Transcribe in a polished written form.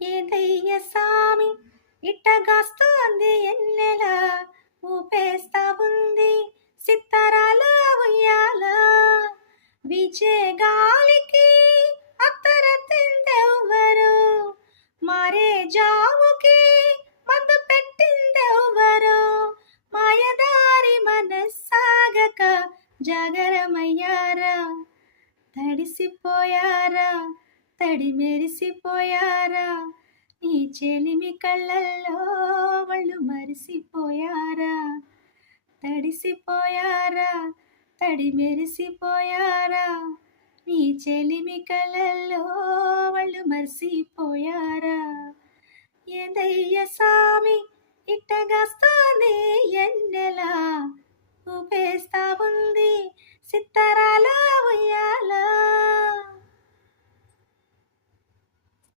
ఏదయ్య సామి ఇట్టగాస్తోంది ఎన్నెల, ఊపేస్తా ఉంది సిత్తరాల ఉయ్యాల. వీచే గాలికి అత్తరతిందెవ్వరు, మారే జాముకి మందు పెట్టిందెవ్వరు. మాయదారి మనస్సాగక జాగరమయ్యారా, తడిసిపోయారా, తడి మెరిసిపోయారా. నీ చెలిమి కళ్ళల్లో వాళ్ళు మరిసిపోయారా, తడిసిపోయారా, తడి మెరిసిపోయారా. నీ చెలిమి కళ్ళల్లో వాళ్ళు మరిసిపోయారా. ఏదయ్య సామి ఇట్టగాస్తోంది ఎన్నెల, ఊపేస్తా ఉంది సిత్తరాల ఉయ్యాల.